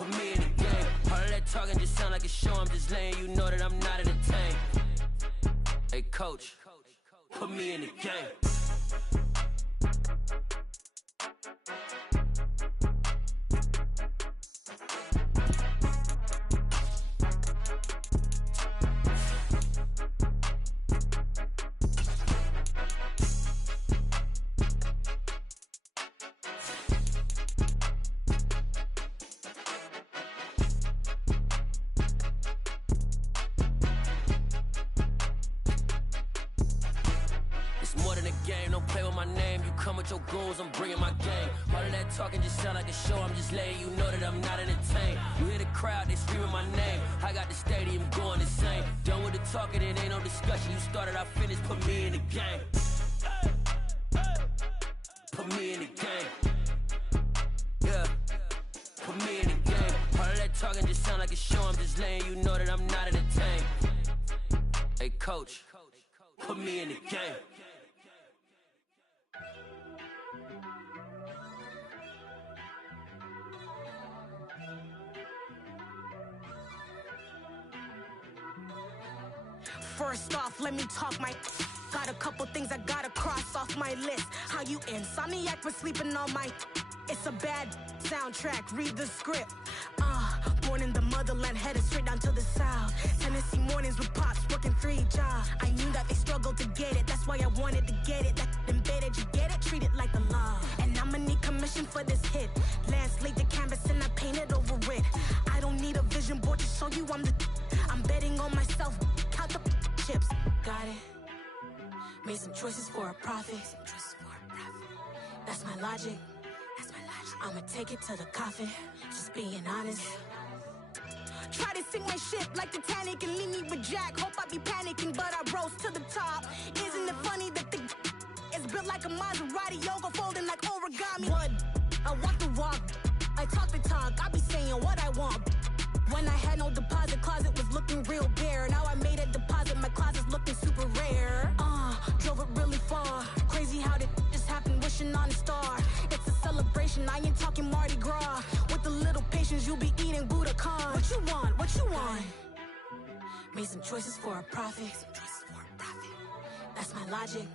Put me in the game. All of that talking just sound like a show. I'm just letting you know that I'm not entertained. Hey, coach, put me in the game. Your goons, I'm bringing my game. All of that talking just sound like a show. I'm just letting you know that I'm not entertained. You hear the crowd, they screaming my name. I got the stadium going insane. Done with the talking, it ain't no discussion. You started, I finished, put me in the game. Put me in the game. Yeah, put me in the game. All of that talking just sound like a show. I'm just letting you know that I'm not entertained. Hey, coach, put me in the game. First off, let me talk my. Got a couple things I gotta cross off my list. How you insomniac for sleeping on my. It's a bad soundtrack, read the script. Born in the motherland, headed straight down to the south. Tennessee mornings with pops, working 3 jobs. I knew that they struggled to get it, that's why I wanted to get it. That embedded, you get it, treat it like the law. And I'ma need commission for this hit. Lance laid the canvas and I painted over it. I don't need a vision board to show you I'm the. I'm betting on myself, count the chips. Got it. Made some choices for a profit. That's my logic. I'ma take it to the coffin, just being honest. Try to sink my ship like Titanic and leave me with Jack. Hope I be panicking, but I rose to the top. Isn't it funny that the is built like a Maserati, yoga folding like origami? What? I walk the walk, I talk the talk, I be saying what I want. When I had no deposit, closet was looking real bare. Now I made a deposit, my closet's looking super rare. Drove it really far. Crazy how did just happen, wishing on a star. It's a celebration, I ain't talking Mardi Gras. With a little patience, you'll be eating Budokan. What you want? What you want? Made some choices for a profit. That's my logic.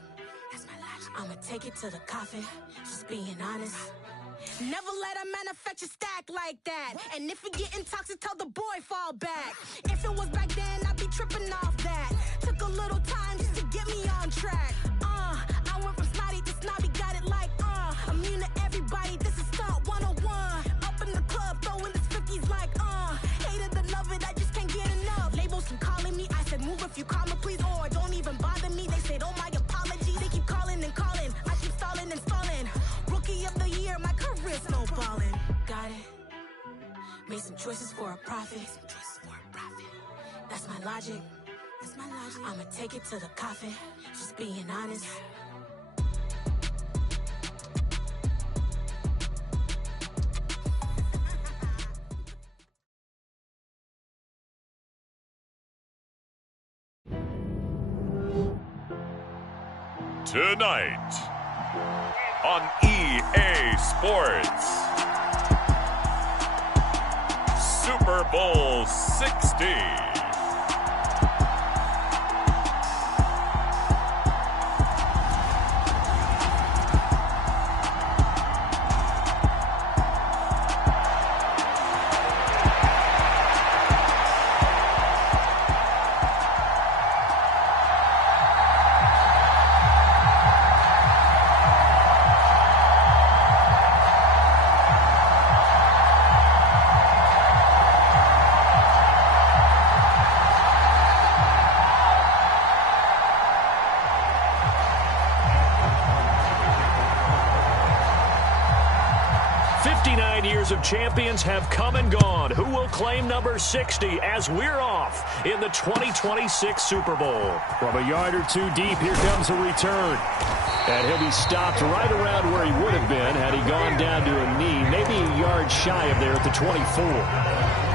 I'ma take it to the coffin, just being honest. Never let a manufacture stack like that. And if you getting toxic, tell the boy fall back. If it was back then, I'd be tripping off that. Took a little time just to get me on track. I went from snotty to snobby, got it like immune to everybody, this is stunt 101. Up in the club, throwing the 50s like hate it or love it, I just can't get enough. Labels keep calling me, I said move if you call me please, or don't even bother me. They said oh my apologies, they keep calling and calling, I keep stalling and stalling. Rookie of the year, my career snowballing. Got it. Made some choices for a profit. That's my logic. I'ma take it to the coffin, just being honest. Tonight on EA Sports, Super Bowl 60. Of champions have come and gone. Who will claim number 60 as we're off in the 2026 Super Bowl? From a yard or two deep, here comes a return. And he'll be stopped right around where he would have been had he gone down to a knee, maybe a yard shy of there at the 24.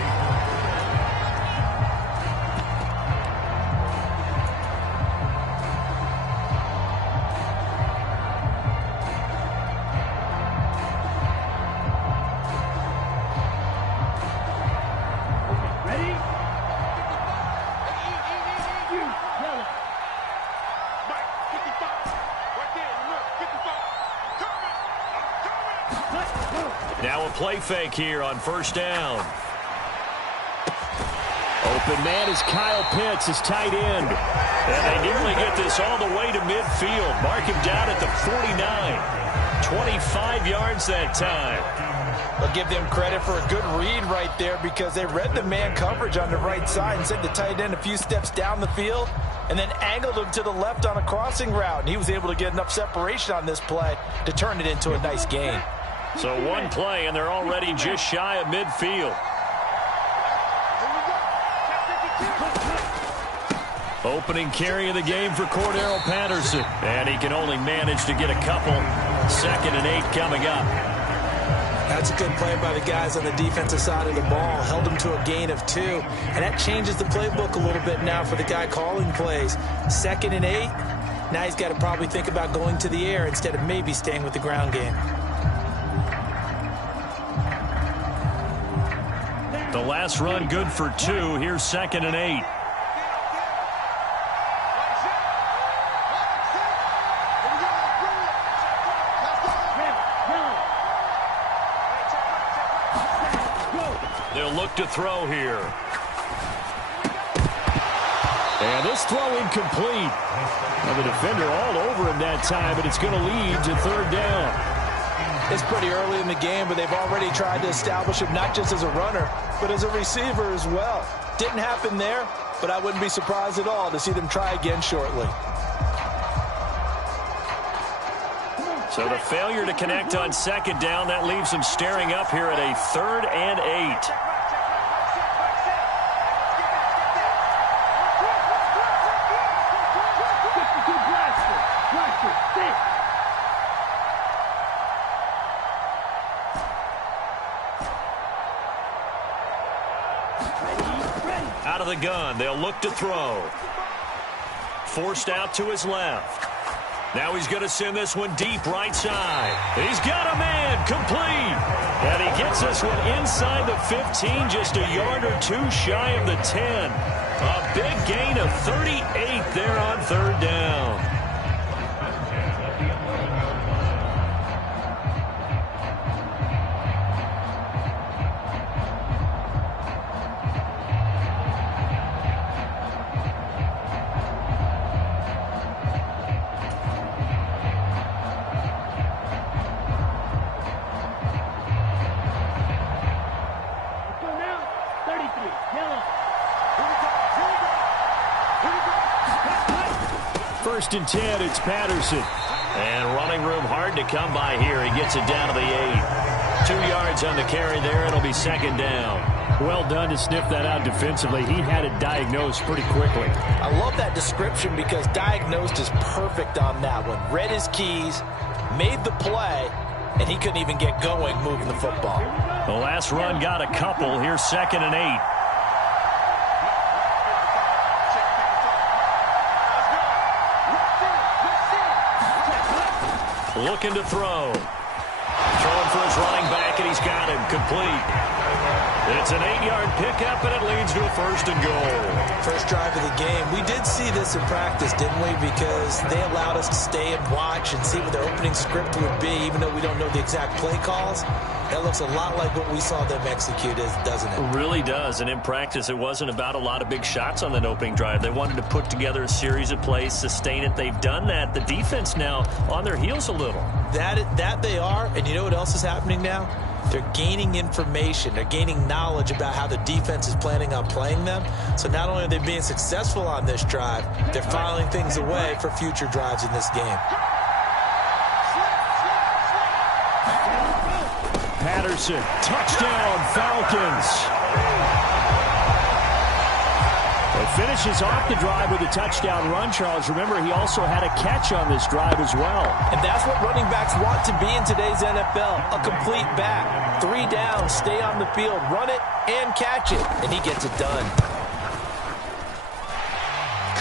Now a play fake here on first down. Open man is Kyle Pitts, his tight end. And they nearly get this all the way to midfield. Mark him down at the 49. 25 yards that time. I'll give them credit for a good read right there because they read the man coverage on the right side and sent the tight end a few steps down the field and then angled him to the left on a crossing route. And he was able to get enough separation on this play to turn it into a nice gain. So one play, and they're already just shy of midfield. Opening carry of the game for Cordero Patterson. And he can only manage to get a couple. 2nd and 8 coming up. That's a good play by the guys on the defensive side of the ball. Held him to a gain of 2. And that changes the playbook a little bit now for the guy calling plays. 2nd and 8. Now he's got to probably think about going to the air instead of maybe staying with the ground game. The last run good for 2. Here's 2nd and 8. They'll look to throw here. And this throw incomplete. And the defender all over him that time, but it's going to lead to 3rd down. It's pretty early in the game, but they've already tried to establish him not just as a runner, but as a receiver as well. Didn't happen there, but I wouldn't be surprised at all to see them try again shortly. So the failure to connect on 2nd down, that leaves them staring up here at a 3rd and 8. Out of the gun, they'll look to throw. Forced out to his left. Now he's going to send this one deep right side. He's got a man, complete. And he gets this one inside the 15, just a yard or 2 shy of the 10. A big gain of 38 there on 3rd down. First and 10, it's Patterson. And running room hard to come by here. He gets it down to the 8. 2 yards on the carry there. It'll be 2nd down. Well done to sniff that out defensively. He had it diagnosed pretty quickly. I love that description because diagnosed is perfect on that one. Read his keys, made the play, and he couldn't even get going moving the football. The last run got a couple. Here's 2nd and 8. Looking to throw. Throwing for his running back, and he's got him complete. It's an 8-yard pickup, and it leads to a 1st and goal. First drive of the game. We did see this in practice, didn't we? Because they allowed us to stay and watch and see what their opening script would be, even though we don't know the exact play calls. That looks a lot like what we saw them execute, doesn't it? It really does. And in practice, it wasn't about a lot of big shots on that opening drive. They wanted to put together a series of plays, sustain it. They've done that. The defense now on their heels a little. That they are. And you know what else is happening now? They're gaining information. They're gaining knowledge about how the defense is planning on playing them. So not only are they being successful on this drive, they're filing things away for future drives in this game. Patterson, touchdown, Falcons. Finishes off the drive with a touchdown run, Charles. Remember, he also had a catch on this drive as well. And that's what running backs want to be in today's NFL, a complete back. 3 down, stay on the field, run it, and catch it. And he gets it done.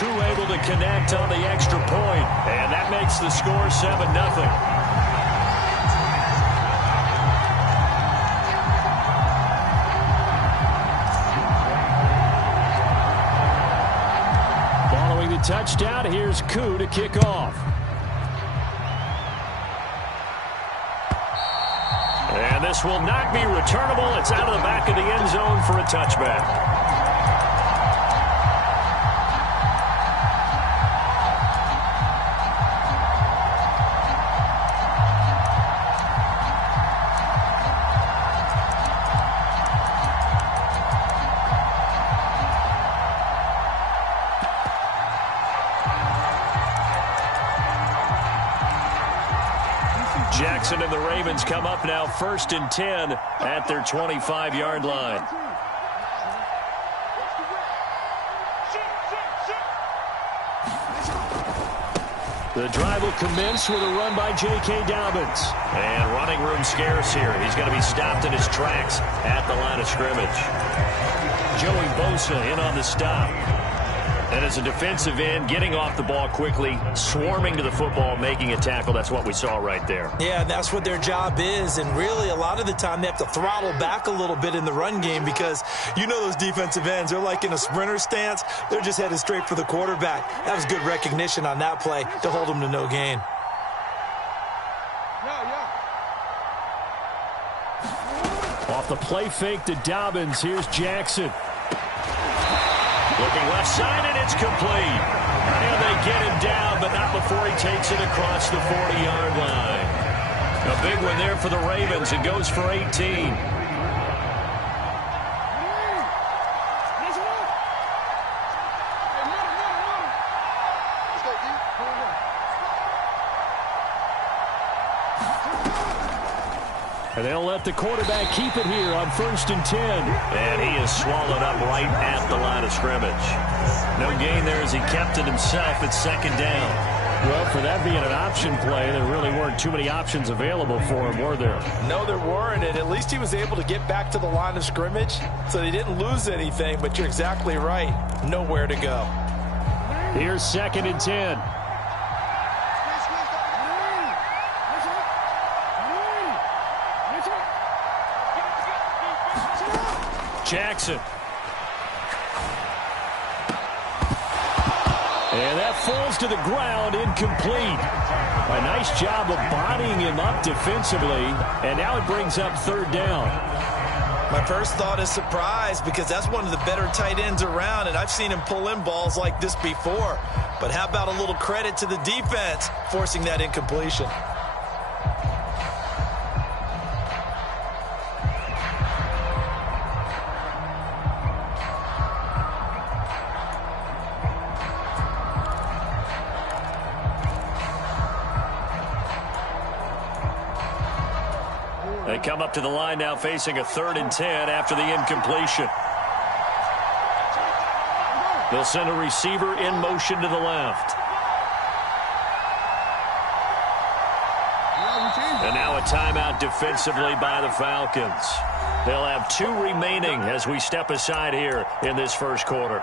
Koo able to connect on the extra point, and that makes the score 7-0. Touchdown. Here's Koo to kick off. And this will not be returnable. It's out of the back of the end zone for a touchback. Jackson and the Ravens come up now 1st and 10 at their 25-yard line. The drive will commence with a run by J.K. Dobbins. And running room scarce here. He's going to be stopped in his tracks at the line of scrimmage. Joey Bosa in on the stop. And as a defensive end, getting off the ball quickly, swarming to the football, making a tackle. That's what we saw right there. Yeah, that's what their job is. And really, a lot of the time, they have to throttle back a little bit in the run game because you know those defensive ends, they're like in a sprinter stance. They're just headed straight for the quarterback. That was good recognition on that play to hold them to no gain. Off the play fake to Dobbins, here's Jackson. Looking left side, and it's complete. And they get him down, but not before he takes it across the 40-yard line. A big one there for the Ravens. It goes for 18. And they'll let the quarterback keep it here on 1st and 10. And he is swallowed up right at the line of scrimmage. No gain there as he kept it himself at 2nd down. Well, for that being an option play, there really weren't too many options available for him, were there? No, there weren't, and at least he was able to get back to the line of scrimmage, so they didn't lose anything, but you're exactly right. Nowhere to go. Here's 2nd and 10. Jackson. And that falls to the ground, incomplete. A nice job of bodying him up defensively, and now it brings up 3rd down. My first thought is surprise because that's one of the better tight ends around, and I've seen him pull in balls like this before. But how about a little credit to the defense forcing that incompletion? They come up to the line now facing a 3rd and 10 after the incompletion. They'll send a receiver in motion to the left. And now a timeout defensively by the Falcons. They'll have 2 remaining as we step aside here in this first quarter.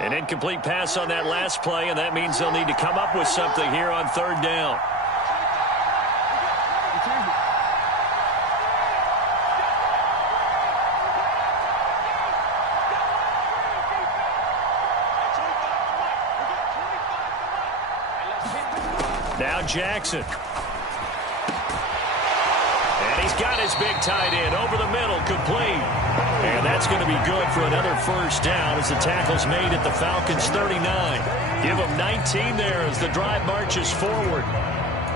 An incomplete pass on that last play, and that means they'll need to come up with something here on 3rd down. Now Jackson. And he's got his big tight end over the middle, complete. And that's going to be good for another 1st down as the tackle's made at the Falcons' 39. Give them 19 there as the drive marches forward.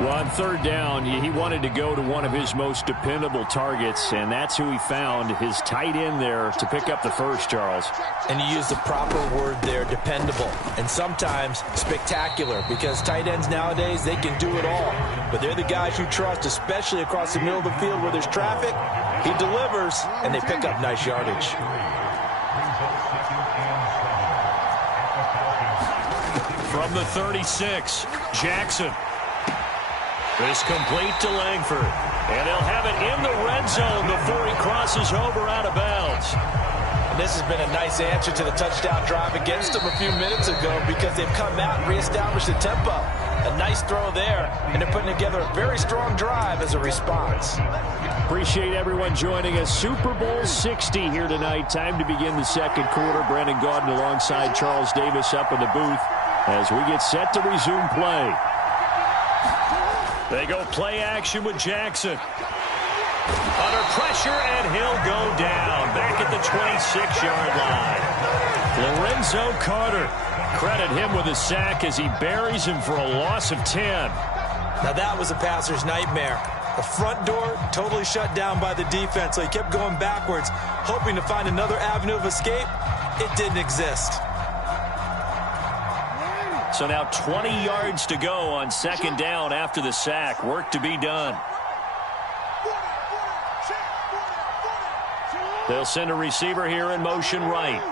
Well, on 3rd down, he wanted to go to one of his most dependable targets, and that's who he found, his tight end there, to pick up the first, Charles. And you use the proper word there, dependable, and sometimes spectacular, because tight ends nowadays, they can do it all. But they're the guys you trust, especially across the middle of the field where there's traffic. He delivers, and they pick up nice yardage. From the 36, Jackson. This complete to Langford. And they'll have it in the red zone before he crosses over out of bounds. And this has been a nice answer to the touchdown drive against them a few minutes ago because they've come out and reestablished the tempo. A nice throw there, and they're putting together a very strong drive as a response. Appreciate everyone joining us. Super Bowl 60 here tonight. Time to begin the second quarter. Brandon Gaudin alongside Charles Davis up in the booth as we get set to resume play. They go play action with Jackson. Under pressure, and he'll go down. Back at the 26-yard line. Lorenzo Carter. Credit him with a sack as he buries him for a loss of 10. Now that was a passer's nightmare. The front door totally shut down by the defense, so he kept going backwards, hoping to find another avenue of escape. It didn't exist. So now 20 yards to go on second down after the sack. Work to be done. They'll send a receiver here in motion right.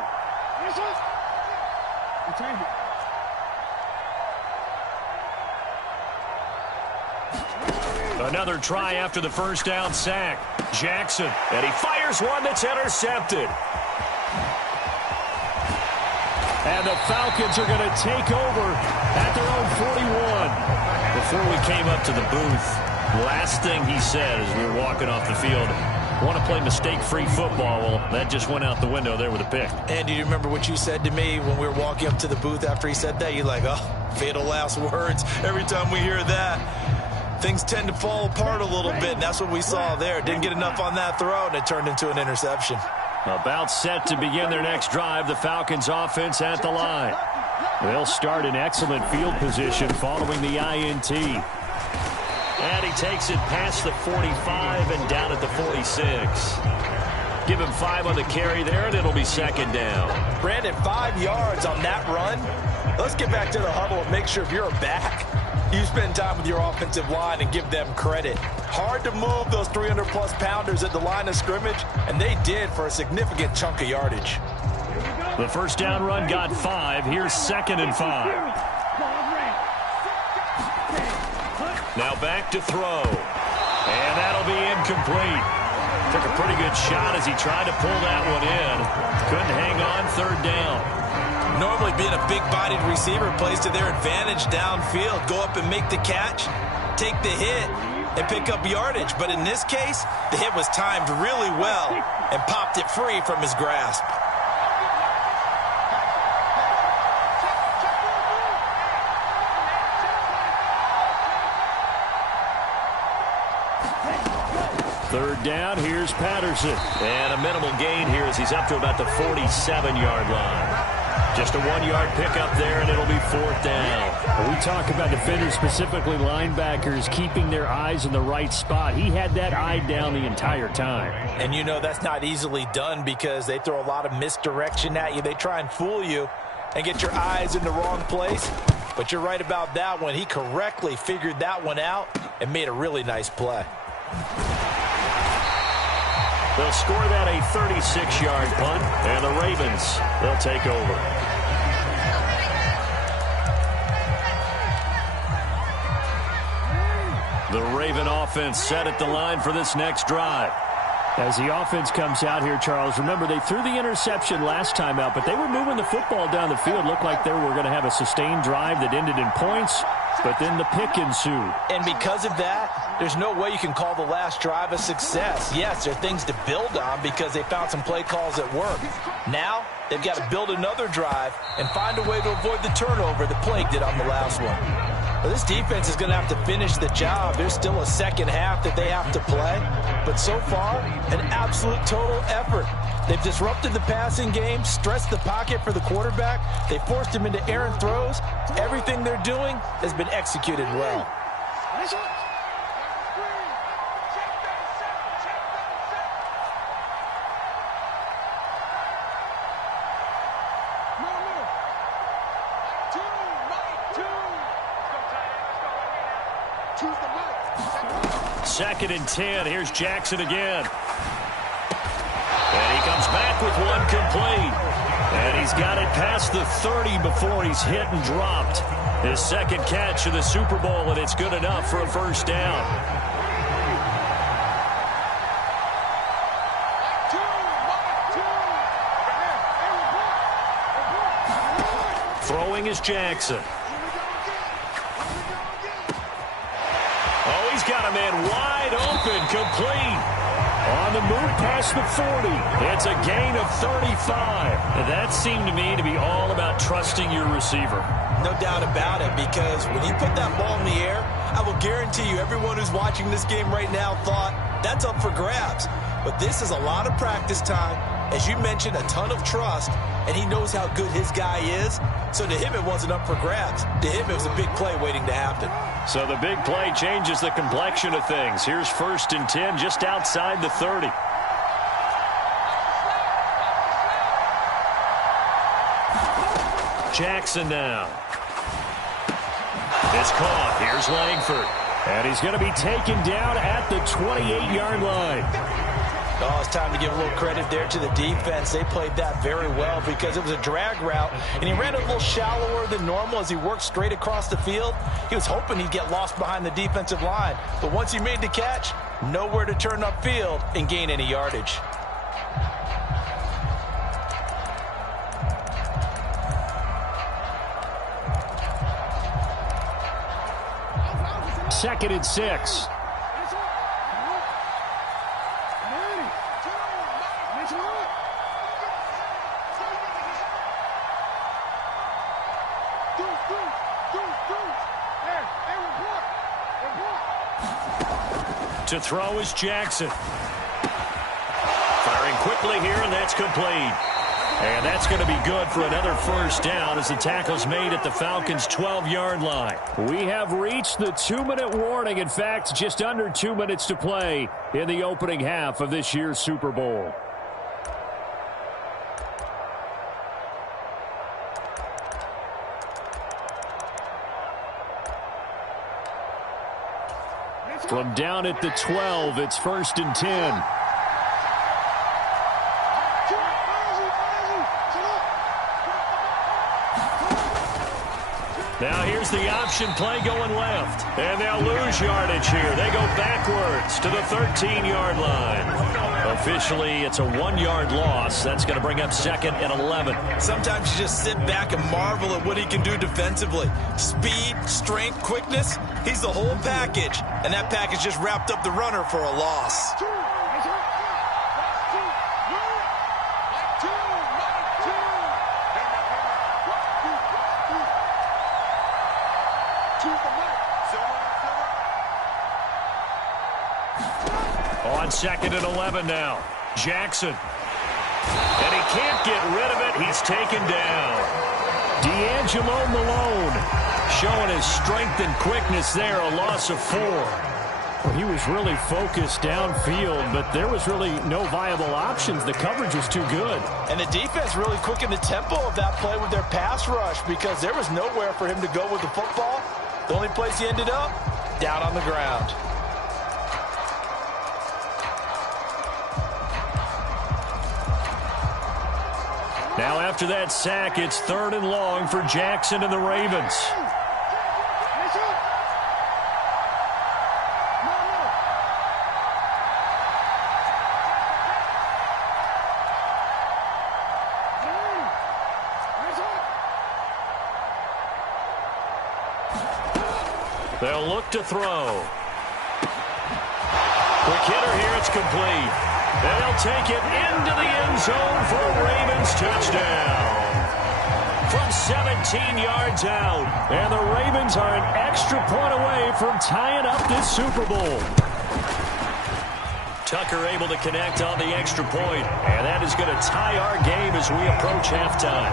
Another try after the first down sack. Jackson, and he fires one that's intercepted. And the Falcons are going to take over at their own 41. Before we came up to the booth, last thing he said as we were walking off the field, want to play mistake-free football. Well, that just went out the window there with a pick. And do you remember what you said to me when we were walking up to the booth after he said that? You're like, oh, fatal last words. Every time we hear that, things tend to fall apart a little bit, and that's what we saw there. Didn't get enough on that throw, and it turned into an interception. About set to begin their next drive, the Falcons offense at the line. They'll start in excellent field position following the INT. And he takes it past the 45 and down at the 46. Give him 5 on the carry there, and it'll be second down. Brandon, 5 yards on that run. Let's get back to the huddle and make sure if you're a back, you spend time with your offensive line and give them credit. Hard to move those 300-plus pounders at the line of scrimmage, and they did for a significant chunk of yardage. The first down run got 5. Here's second and 5. Now back to throw. And that'll be incomplete. Took a pretty good shot as he tried to pull that one in. Couldn't hang on third down. Normally being a big-bodied receiver plays to their advantage downfield. Go up and make the catch, take the hit, and pick up yardage. But in this case, the hit was timed really well and popped it free from his grasp. Third down, here's Patterson. And a minimal gain here as he's up to about the 47-yard line. Just a 1-yard pickup there, and it'll be fourth down. When we talk about defenders, specifically linebackers, keeping their eyes in the right spot. He had that eye down the entire time. And you know that's not easily done because they throw a lot of misdirection at you. They try and fool you and get your eyes in the wrong place. But you're right about that one. He correctly figured that one out and made a really nice play. They'll score that a 36-yard punt, and the Ravens, they'll take over. The Raven offense set at the line for this next drive. As the offense comes out here, Charles, remember they threw the interception last time out, but they were moving the football down the field. Looked like they were going to have a sustained drive that ended in points, but then the pick ensued. And because of that, there's no way you can call the last drive a success. Yes, there are things to build on because they found some play calls that work. Now, they've got to build another drive and find a way to avoid the turnover that plagued it on the last one. Well, this defense is going to have to finish the job. There's still a second half that they have to play. But so far, an absolute total effort. They've disrupted the passing game, stressed the pocket for the quarterback. They forced him into errant throws. Everything they're doing has been executed well. Second and 10. Here's Jackson again. And he comes back with one complete. And he's got it past the 30 before he's hit and dropped. His second catch of the Super Bowl, and it's good enough for a first down. Throwing is Jackson. man wide open, complete. On the move past the 40. It's a gain of 35. That seemed to me to be all about trusting your receiver. No doubt about it, because when you put that ball in the air, I will guarantee you everyone who's watching this game right now thought that's up for grabs. But this is a lot of practice time. As you mentioned, a ton of trust, and he knows how good his guy is. So to him, it wasn't up for grabs. To him, it was a big play waiting to happen. So the big play changes the complexion of things. Here's 1st and 10 just outside the 30. Jackson now. It's caught. Here's Langford. And he's going to be taken down at the 28-yard line. Oh, it's time to give a little credit there to the defense. They played that very well because it was a drag route, and he ran a little shallower than normal as he worked straight across the field. He was hoping he'd get lost behind the defensive line, but once he made the catch, nowhere to turn upfield and gain any yardage. Second and 6. To throw is Jackson. Firing quickly here, and that's complete. And that's going to be good for another first down as the tackle's made at the Falcons' 12-yard line. We have reached the 2-minute warning. In fact, just under 2 minutes to play in the opening half of this year's Super Bowl. From down at the 12, it's 1st and 10. Now here's the option play going left. And they'll lose yardage here. They go backwards to the 13-yard line. Officially, it's a 1-yard loss. That's going to bring up 2nd and 11. Sometimes you just sit back and marvel at what he can do defensively. Speed, strength, quickness, he's the whole package. And that package just wrapped up the runner for a loss. On 2nd and 11 now. Jackson. And he can't get rid of it. He's taken down. D'Angelo Malone showing his strength and quickness there. A loss of 4. Well, he was really focused downfield, but there was really no viable options. The coverage was too good. And the defense really quickened the tempo of that play with their pass rush because there was nowhere for him to go with the football. The only place he ended up, down on the ground. Now after that sack, it's 3rd and long for Jackson and the Ravens. They'll look to throw. Quick hitter here, it's complete. They'll take it into the end zone for a Ravens touchdown. From 17 yards out. And the Ravens are an extra point away from tying up this Super Bowl. Tucker able to connect on the extra point. And that is going to tie our game as we approach halftime.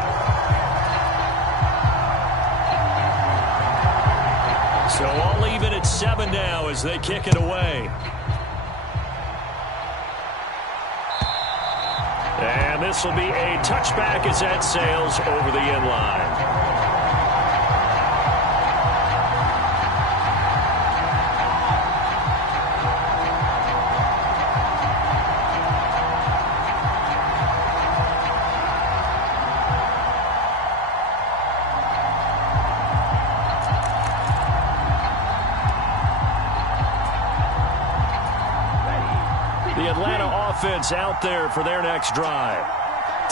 So all even at 7 now as they kick it away. And this will be a touchback as that sails over the end line. Offense out there for their next drive.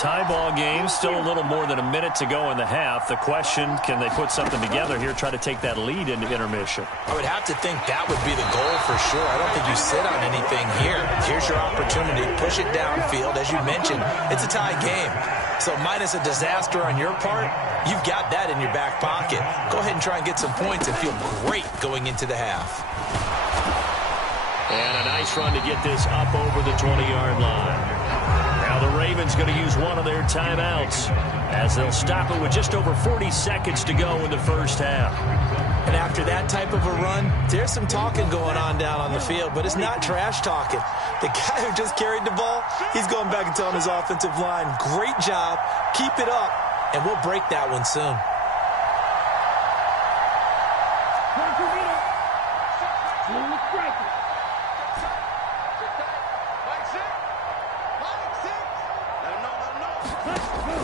Tie ball game, still a little more than a minute to go in the half. The question, can they put something together here, try to take that lead into intermission? I would have to think that would be the goal for sure. I don't think you sit on anything here. Here's your opportunity. Push it downfield. As you mentioned, it's a tie game. So minus a disaster on your part, you've got that in your back pocket. Go ahead and try and get some points and feel great going into the half. And a nice run to get this up over the 20-yard line. Now the Ravens going to use one of their timeouts as they'll stop it with just over 40 seconds to go in the first half. And after that type of a run, there's some talking going on down on the field, but it's not trash talking. The guy who just carried the ball, he's going back and telling his offensive line, great job, keep it up, and we'll break that one soon.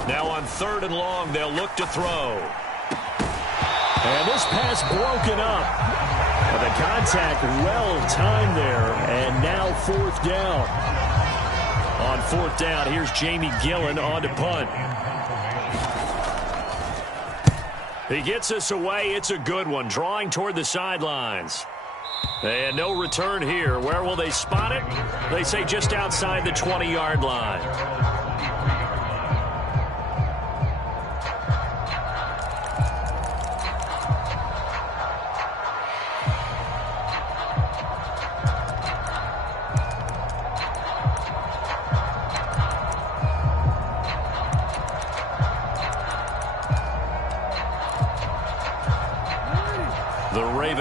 Now on 3rd and long, they'll look to throw. And this pass broken up. The contact well timed there, and now 4th down. On 4th down, here's Jamie Gillen on to punt. He gets us away. It's a good one, drawing toward the sidelines. And no return here. Where will they spot it? They say just outside the 20-yard line.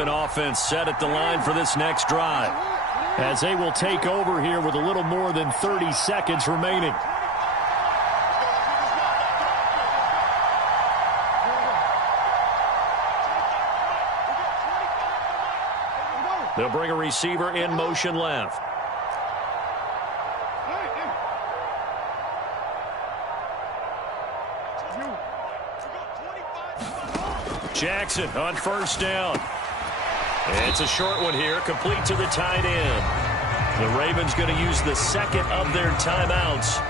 Offense set at the line for this next drive as they will take over here with a little more than 30 seconds remaining. They'll bring a receiver in motion left. Jackson on 1st down. It's a short one here, complete to the tight end. The Ravens going to use the second of their timeouts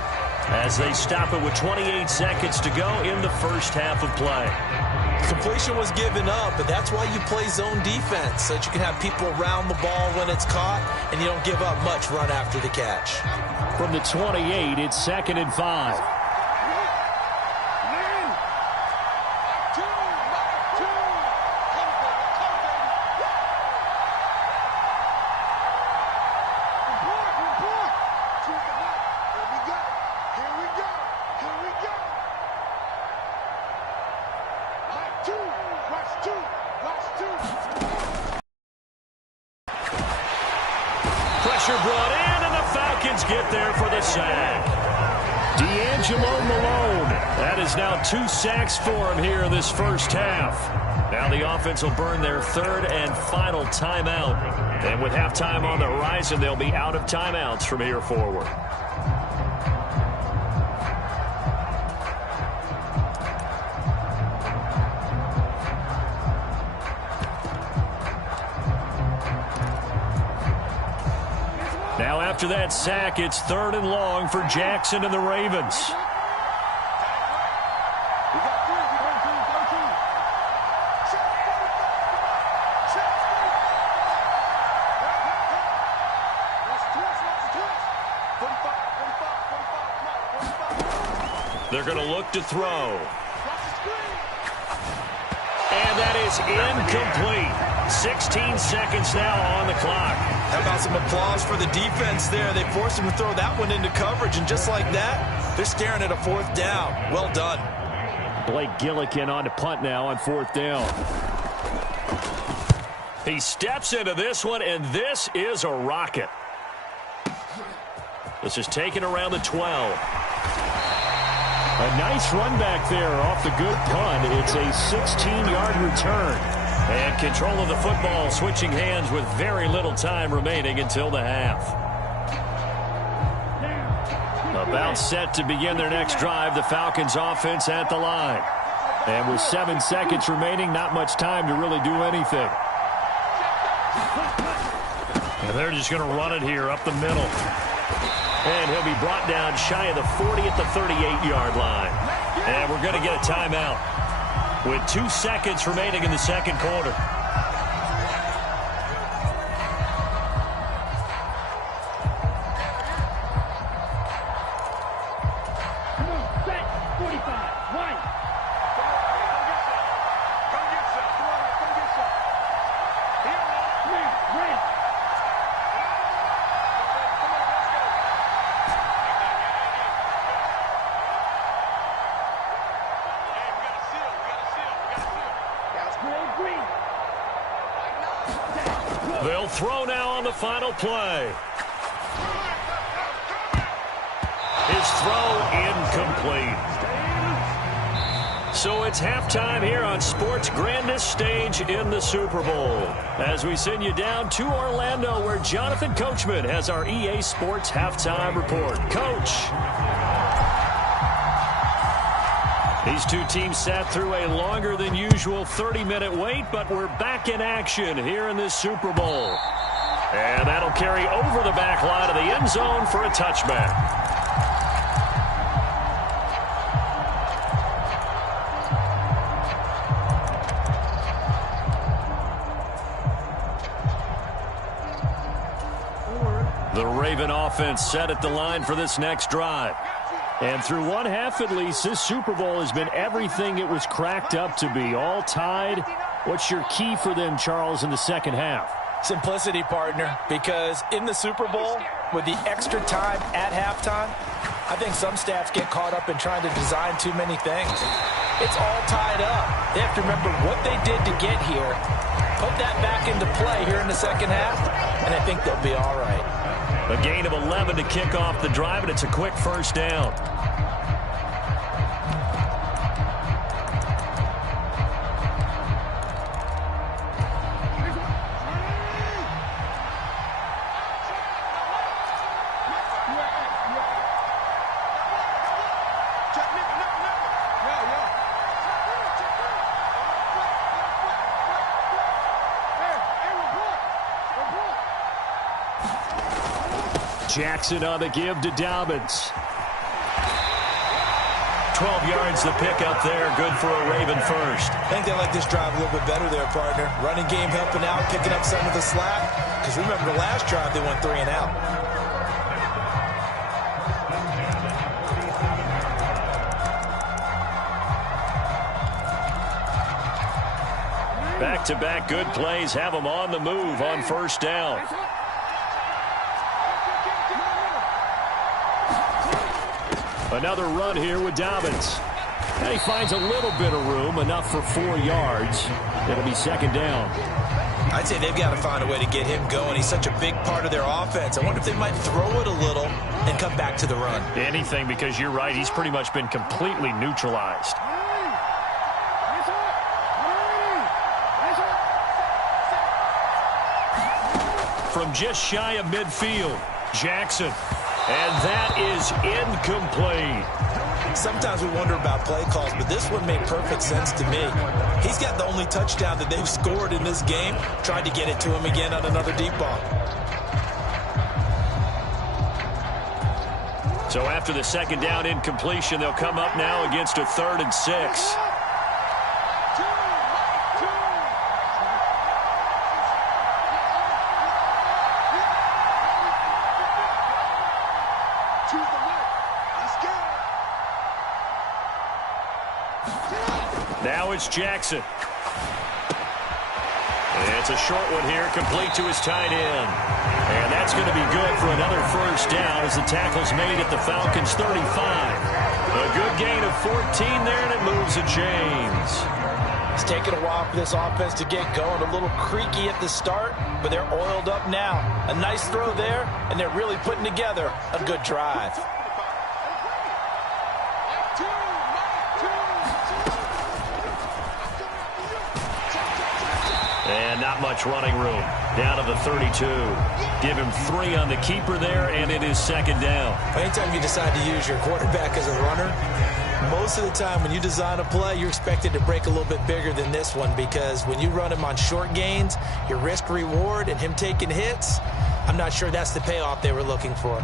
as they stop it with 28 seconds to go in the first half of play. Completion was given up, but that's why you play zone defense, so that you can have people around the ball when it's caught, and you don't give up much run after the catch. From the 28, it's 2nd and 5. Pressure brought in, and the Falcons get there for the sack. D'Angelo Malone. That is now 2 sacks for him here in this first half. Now the offense will burn their 3rd and final timeout. And with halftime on the horizon, they'll be out of timeouts from here forward. Now after that sack, it's 3rd and long for Jackson and the Ravens. They're going to look to throw. And that is incomplete. 16 seconds now on the clock. How about some applause for the defense there? They forced him to throw that one into coverage, and just like that, they're staring at a 4th down. Well done. Blake Gillikin on to punt now on 4th down. He steps into this one, and this is a rocket. This is taken around the 12. A nice run back there off the good punt. It's a 16-yard return. And control of the football switching hands with very little time remaining until the half. About set to begin their next drive, the Falcons offense at the line. And with 7 seconds remaining, not much time to really do anything. And they're just going to run it here up the middle. And he'll be brought down shy of the 40 at the 38-yard line. And we're going to get a timeout with 2 seconds remaining in the second quarter. They'll throw now on the final play. His throw incomplete. So it's halftime here on sports' grandest stage in the Super Bowl. As we send you down to Orlando, where Jonathan Coachman has our EA Sports halftime report. Coach. These two teams sat through a longer than usual 30-minute wait, but we're back in action here in this Super Bowl. And that'll carry over the back line of the end zone for a touchback. The Raven offense set at the line for this next drive. And through one half at least, this Super Bowl has been everything it was cracked up to be. All tied. What's your key for them, Charles, in the second half? Simplicity, partner, because in the Super Bowl, with the extra time at halftime, I think some staffs get caught up in trying to design too many things. It's all tied up. They have to remember what they did to get here, put that back into play here in the second half, and I think they'll be all right. A gain of 11 to kick off the drive, and it's a quick first down. Jackson on the give to Dobbins. 12 yards the pick up there. Good for a Raven first. I think they like this drive a little bit better there, partner. Running game helping out, picking up some of the slack. Because remember, the last drive they went 3 and out. Back-to-back good plays have them on the move on first down. Another run here with Dobbins. And he finds a little bit of room, enough for 4 yards. It'll be second down. I'd say they've got to find a way to get him going. He's such a big part of their offense. I wonder if they might throw it a little and come back to the run. Anything, because you're right. He's pretty much been completely neutralized. From just shy of midfield, Jackson. And that is incomplete. Sometimes we wonder about play calls, but this one made perfect sense to me. He's got the only touchdown that they've scored in this game. Tried to get it to him again on another deep ball. So after the second down incompletion, they'll come up now against a 3rd and 6. Now it's Jackson. It's a short one here, complete to his tight end. And that's going to be good for another first down as the tackle's made at the Falcons' 35. A good gain of 14 there, and it moves the chains. It's taken a while for this offense to get going. A little creaky at the start, but they're oiled up now. A nice throw there, and they're really putting together a good drive. And not much running room. Down to the 32. Give him 3 on the keeper there, and it is second down. Anytime you decide to use your quarterback as a runner, most of the time when you design a play, you're expected to break a little bit bigger than this one, because when you run him on short gains, your risk-reward and him taking hits, I'm not sure that's the payoff they were looking for.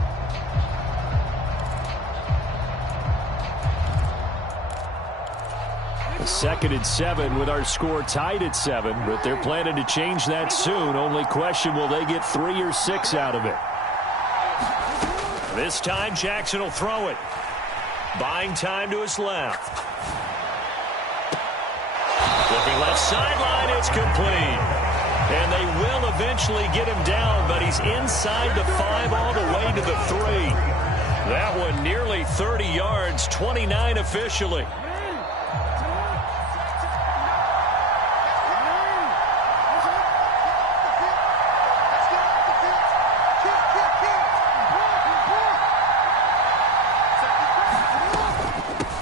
2nd and 7 with our score tied at 7, but they're planning to change that soon. Only question, will they get 3 or 6 out of it? This time Jackson will throw it. Buying time to his left. Looking left sideline, it's complete. And they will eventually get him down, but he's inside the 5 all the way to the 3. That one nearly 30 yards, 29 officially.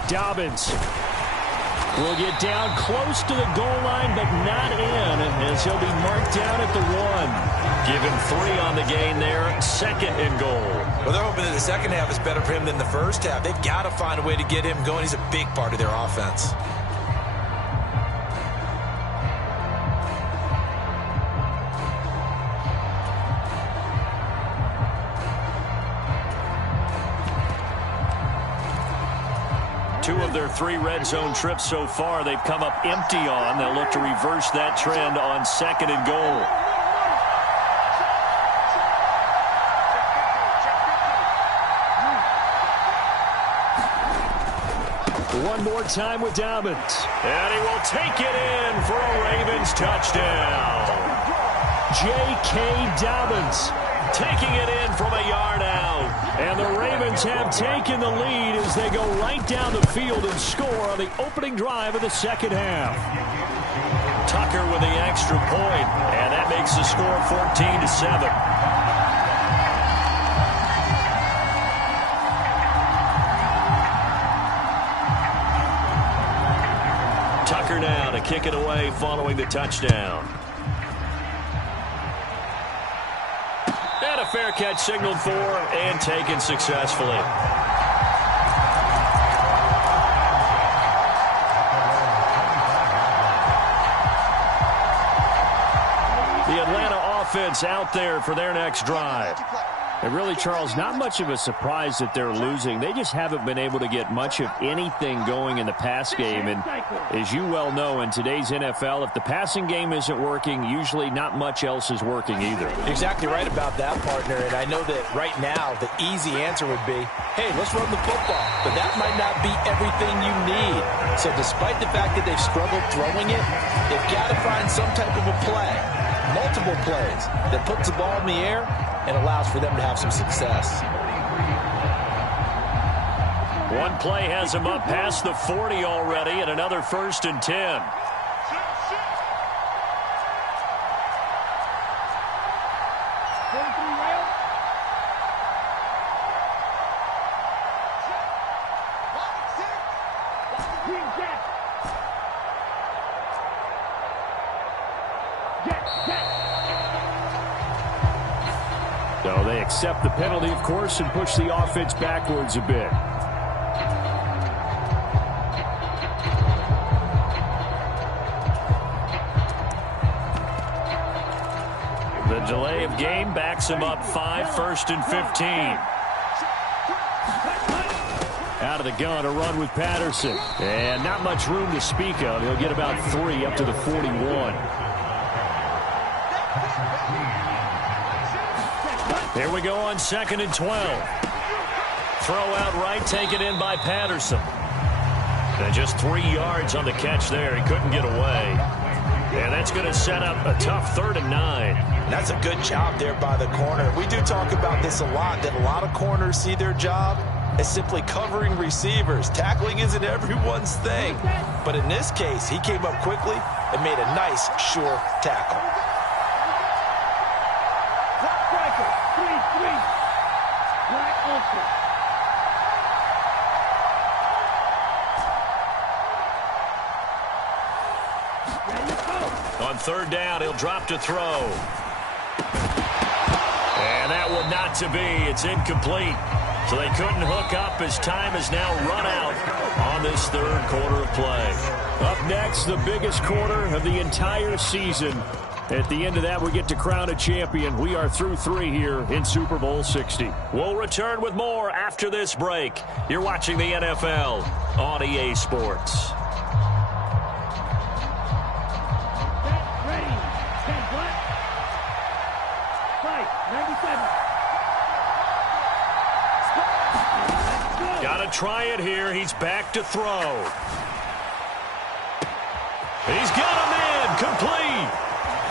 Dobbins will get down close to the goal line, but not in, as he'll be marked down at the 1. Give him 3 on the gain there, 2nd and goal. Well, they're hoping that the second half is better for him than the first half. They've got to find a way to get him going. He's a big part of their offense. Two of their 3 red zone trips so far, they've come up empty on. They'll look to reverse that trend on 2nd and goal. One more time with Dobbins. And he will take it in for a Ravens touchdown. J.K. Dobbins taking it in from a yard out. And the Ravens have taken the lead as they go right down the field and score on the opening drive of the second half. Tucker with the extra point, and that makes the score 14-7. Tucker now to kick it away following the touchdown. And a fair catch signaled for and taken successfully. The Atlanta offense out there for their next drive. And really, Charles, not much of a surprise that they're losing. They just haven't been able to get much of anything going in the pass game. And as you well know, in today's NFL, if the passing game isn't working, usually not much else is working either. Exactly right about that, partner. And I know that right now the easy answer would be, hey, let's run the football. But that might not be everything you need. So despite the fact that they've struggled throwing it, they've got to find some type of a play, multiple plays, that puts the ball in the air and allows for them to have some success. One play has him up past the 40 already, and another 1st and 10. So they accept the penalty, of course, and push the offense backwards a bit. The delay of game backs him up 5, 1st and 15. Out of the gun, a run with Patterson. And not much room to speak of. He'll get about 3 up to the 41. Here we go on 2nd and 12. Throw out right, taken in by Patterson. And just 3 yards on the catch there. He couldn't get away. And that's going to set up a tough 3rd and 9. That's a good job there by the corner. We do talk about this a lot, that a lot of corners see their job as simply covering receivers. Tackling isn't everyone's thing. But in this case, he came up quickly and made a nice, sure tackle. On 3rd down, he'll drop to throw. And that one not to be. It's incomplete. So they couldn't hook up as time has now run out on this 3rd quarter of play. Up next, the biggest quarter of the entire season. At the end of that, we get to crown a champion. We are through 3 here in Super Bowl 60. We'll return with more after this break. You're watching the NFL on EA Sports. Got to try it here. He's back to throw. He's got a man. Complete.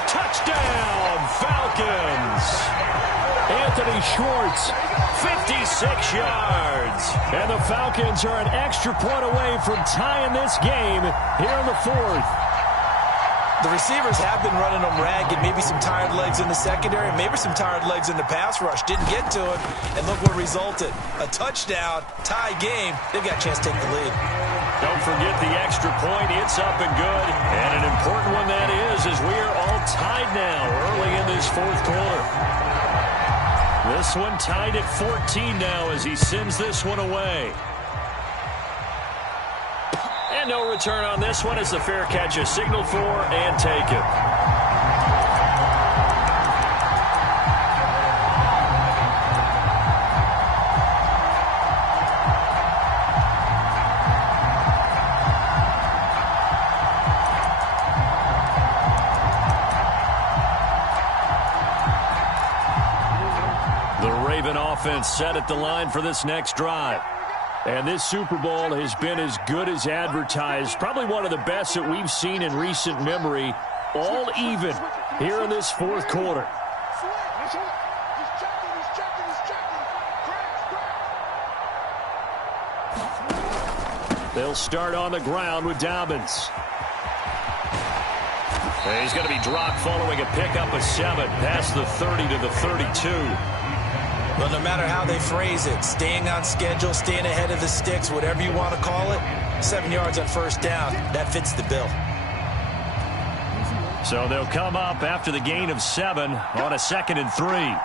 Touchdown, Falcons. Anthony Schwartz, 56 yards. and the Falcons are an extra point away from tying this game here in the fourth. The receivers have been running them ragged. Maybe some tired legs in the secondary, maybe some tired legs in the pass rush. Didn't get to him, and look what resulted. A touchdown, tie game. They've got a chance to take the lead. Don't forget the extra point. It's up and good. And an important one that is, as we are all tied now early in this fourth quarter. This one tied at 14 now as he sends this one away. And no return on this one as the fair catch is signaled for and taken. The Raven offense set at the line for this next drive. And this Super Bowl has been as good as advertised. Probably one of the best that we've seen in recent memory. All even here in this fourth quarter. They'll start on the ground with Dobbins. And he's going to be dropped following a pickup of 7 past the 30 to the 32. Well, no matter how they phrase it, staying on schedule, staying ahead of the sticks, whatever you want to call it, 7 yards on first down, that fits the bill. So they'll come up after the gain of 7 on a 2nd and 3.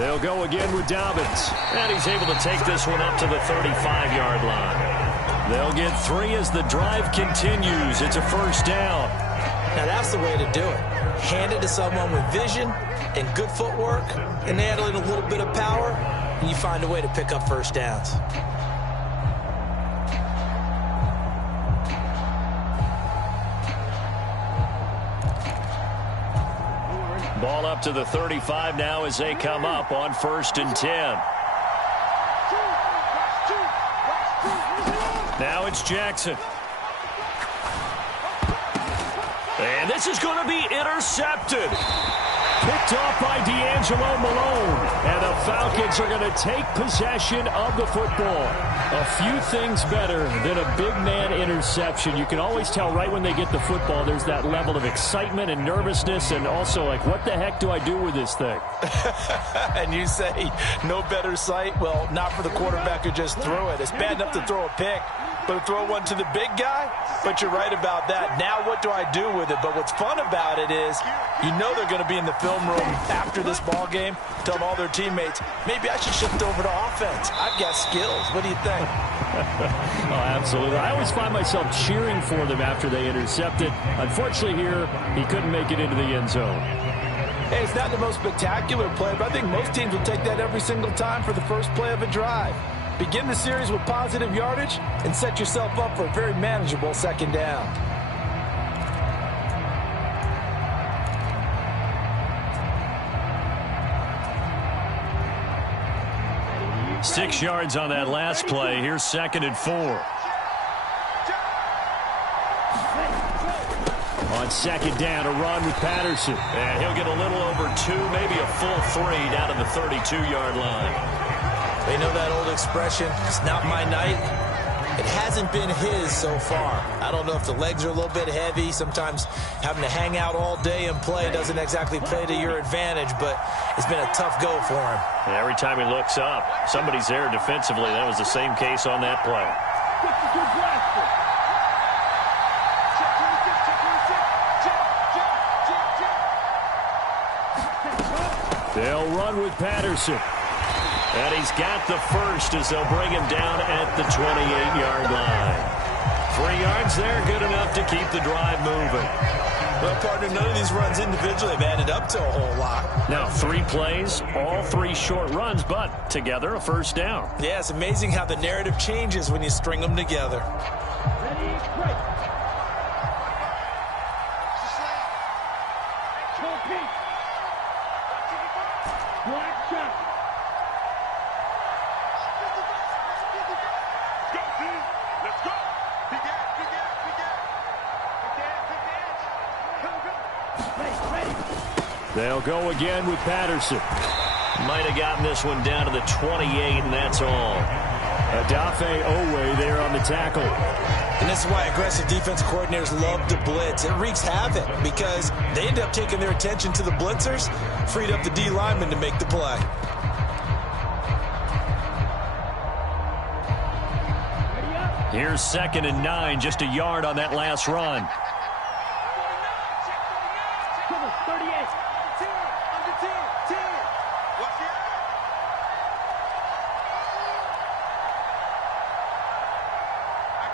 They'll go again with Dobbins. And he's able to take this one up to the 35-yard line. They'll get 3 as the drive continues. It's a first down. Now, that's the way to do it. Hand it to someone with vision and good footwork, and add in a little bit of power, and you find a way to pick up first downs. Ball up to the 35 now as they come up on 1st and 10. Now it's Jackson. And this is going to be intercepted. Picked off by D'Angelo Malone. And the Falcons are going to take possession of the football. A few things better than a big man interception. You can always tell right when they get the football, there's that level of excitement and nervousness, and also like, what the heck do I do with this thing? And you say, no better sight? Well, not for the quarterback who just threw it. It's bad enough to throw a pick, but to throw one to the big guy? But you're right about that. Now what do I do with it? But what's fun about it is, you know they're going to be in the film room after this ball game, telling all their teammates, maybe I should shift over to offense. I've got skills. What do you think? Oh, absolutely. I always find myself cheering for them after they intercept it. Unfortunately here, he couldn't make it into the end zone. Hey, it's not the most spectacular play, but I think most teams will take that every single time for the first play of a drive. Begin the series with positive yardage and set yourself up for a very manageable 2nd down. Six yards on that last play. Here's 2nd and 4. On 2nd down, a run with Patterson. And he'll get a little over 2, maybe a full 3 down to the 32-yard line. They know that old expression, it's not my night. It hasn't been his so far. I don't know if the legs are a little bit heavy. Sometimes having to hang out all day and play doesn't exactly play to your advantage, but it's been a tough go for him. And every time he looks up, somebody's there defensively. That was the same case on that play. They'll run with Patterson. And he's got the first as they'll bring him down at the 28-yard line. 3 yards there, good enough to keep the drive moving. Well, partner, none of these runs individually have added up to a whole lot. Now 3 plays, all 3 short runs, but together a first down. Yeah, it's amazing how the narrative changes when you string them together. Ready, break. Black shot. Let's go. They'll go again with Patterson. Might have gotten this one down to the 28, and that's all. Adafe Owe there on the tackle. And this is why aggressive defensive coordinators love to blitz. It wreaks havoc because they end up taking their attention to the blitzers, freed up the D lineman to make the play. Here's 2nd and 9, just a yard on that last run.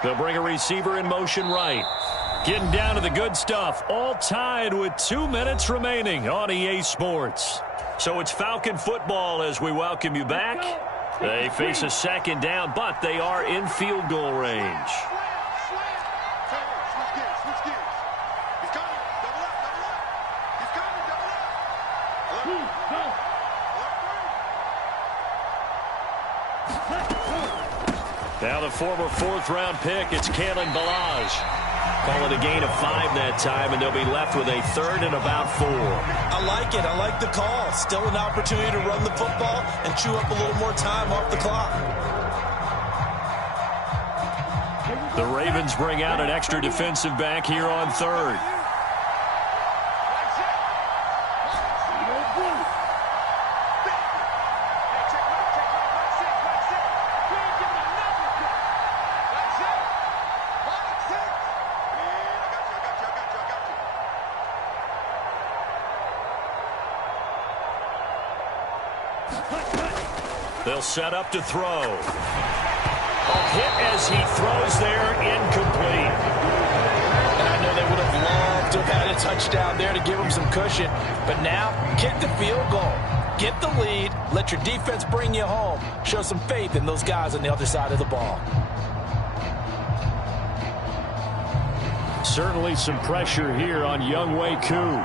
They'll bring a receiver in motion right. Getting down to the good stuff. All tied with 2 minutes remaining on EA Sports. So it's Falcon football as we welcome you back. They face a 2nd down, but they are in field goal range. Now the former 4th-round pick, it's Kalen Ballage. Call it a gain of 5 that time, and they'll be left with a 3rd and about 4. I like it. I like the call. Still an opportunity to run the football and chew up a little more time off the clock. The Ravens bring out an extra defensive back here on 3rd. They'll set up to throw. A hit as he throws there, incomplete. And I know they would have loved to have had a touchdown there to give them some cushion. But now, kick the field goal. Get the lead. Let your defense bring you home. Show some faith in those guys on the other side of the ball. Certainly some pressure here on Younghoe Koo.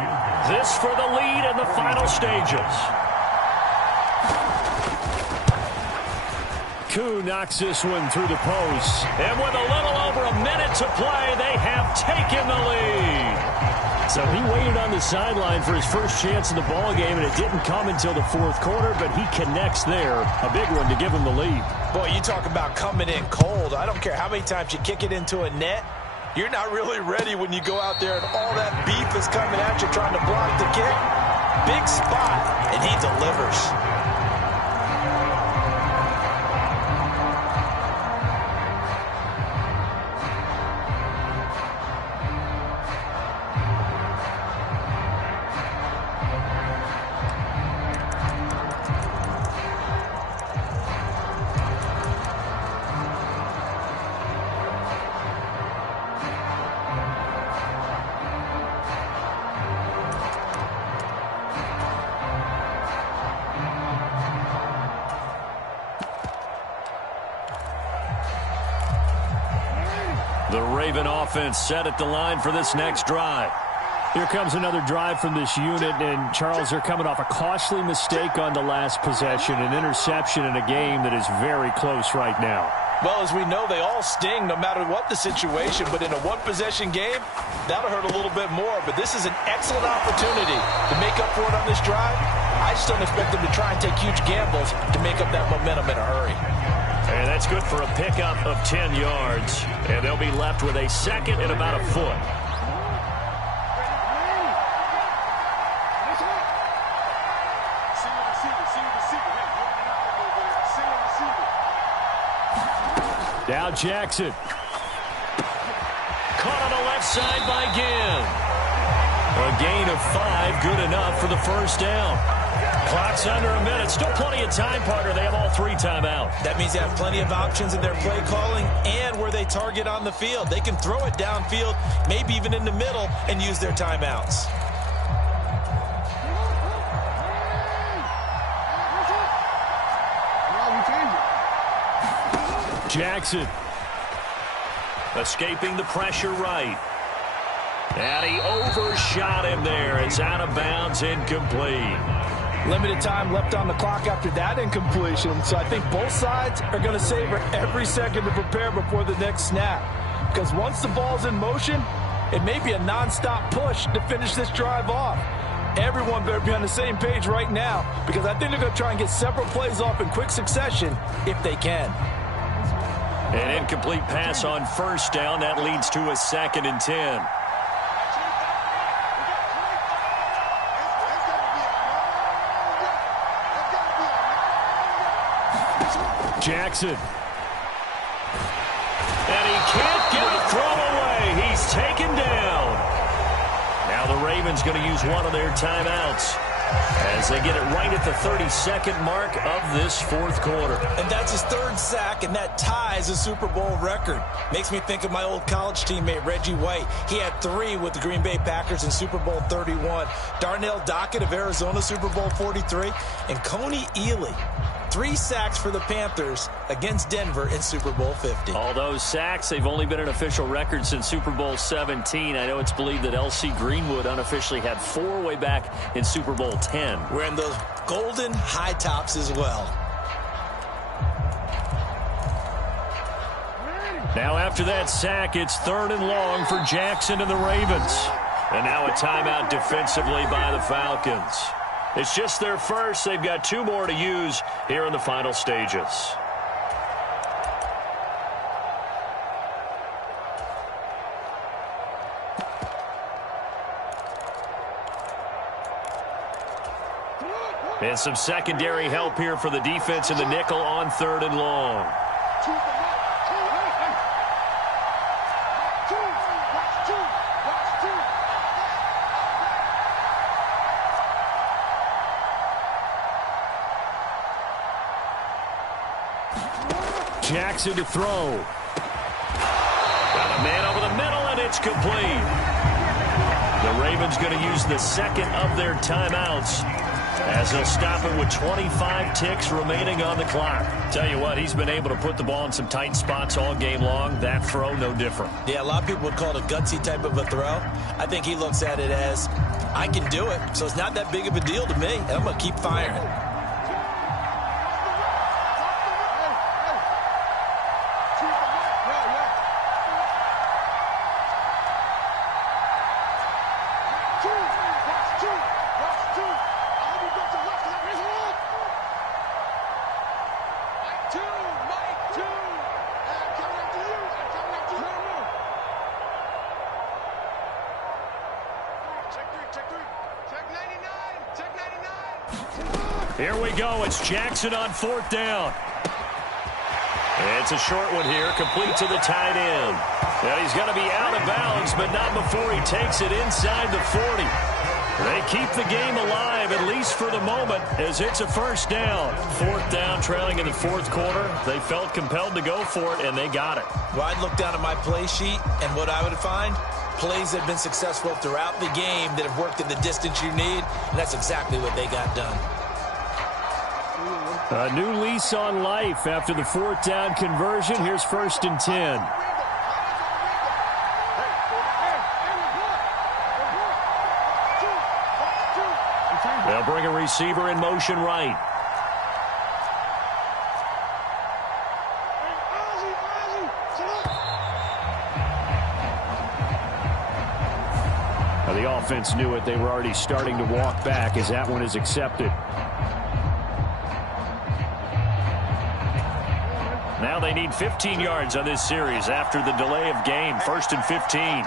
This for the lead in the final stages. Koo knocks this one through the post. And with a little over a minute to play, they have taken the lead. So he waited on the sideline for his first chance in the ball game, and it didn't come until the 4th quarter, but he connects there. A big one to give him the lead. Boy, you talk about coming in cold. I don't care how many times you kick it into a net. You're not really ready when you go out there and all that beef is coming at you trying to block the kick. Big spot, and he delivers. The Raven offense set at the line for this next drive. Here comes another drive from this unit, and Charles, they're coming off a costly mistake on the last possession, an interception in a game that is very close right now. Well, as we know, they all sting no matter what the situation, but in a one-possession game, that'll hurt a little bit more. But this is an excellent opportunity to make up for it on this drive. I just don't expect them to try and take huge gambles to make up that momentum in a hurry. And that's good for a pickup of 10 yards. And they'll be left with a 2nd and about a foot. Now Jackson. Caught on the left side by Ginn. A gain of 5, good enough for the first down. Clock's under a minute. Still plenty of time, partner. They have all 3 timeouts. That means they have plenty of options in their play calling and where they target on the field. They can throw it downfield, maybe even in the middle, and use their timeouts. Jackson. Escaping the pressure right. And he overshot him there. It's out of bounds, incomplete. Limited time left on the clock after that incompletion. So I think both sides are going to savor every second to prepare before the next snap. Because once the ball's in motion, it may be a nonstop push to finish this drive off. Everyone better be on the same page right now, because I think they're going to try and get several plays off in quick succession if they can. An incomplete pass on first down. That leads to a 2nd and 10. Jackson. And he can't get a throw away. He's taken down. Now the Ravens going to use one of their timeouts as they get it right at the 32nd mark of this 4th quarter. And that's his 3rd sack, and that ties a Super Bowl record. Makes me think of my old college teammate, Reggie White. He had 3 with the Green Bay Packers in Super Bowl 31. Darnell Dockett of Arizona, Super Bowl 43. And Coney Ealy, 3 sacks for the Panthers against Denver in Super Bowl 50. All those sacks, they've only been an official record since Super Bowl 17. I know it's believed that L.C. Greenwood unofficially had 4 way back in Super Bowl 10. Wearing those golden high tops as well. Now after that sack, it's 3rd and long for Jackson and the Ravens. And now a timeout defensively by the Falcons. It's just their first. They've got 2 more to use here in the final stages. And some secondary help here for the defense in the nickel on 3rd and long. Jackson to throw. Got a man over the middle, and it's complete. The Ravens going to use the 2nd of their timeouts as they'll stop it with 25 ticks remaining on the clock. Tell you what, he's been able to put the ball in some tight spots all game long. That throw, no different. Yeah, a lot of people would call it a gutsy type of a throw. I think he looks at it as, I can do it, so it's not that big of a deal to me, and I'm going to keep firing. Here we go. It's Jackson on 4th down. It's a short one here, complete to the tight end. And he's going to be out of bounds, but not before he takes it inside the 40. They keep the game alive, at least for the moment, as it's a 1st down. 4th down, trailing in the 4th quarter. They felt compelled to go for it, and they got it. Well, I'd look down at my play sheet, and what I would find, plays that have been successful throughout the game that have worked in the distance you need, and that's exactly what they got done. A new lease on life after the 4th down conversion. Here's 1st and 10. They'll bring a receiver in motion right. Now the offense knew it. They were already starting to walk back as that one is accepted. Now they need 15 yards on this series after the delay of game. 1st and 15.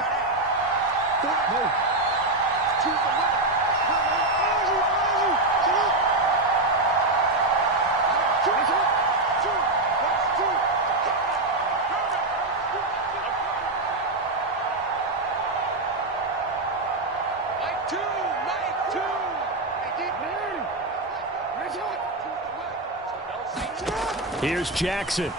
Here's Jackson.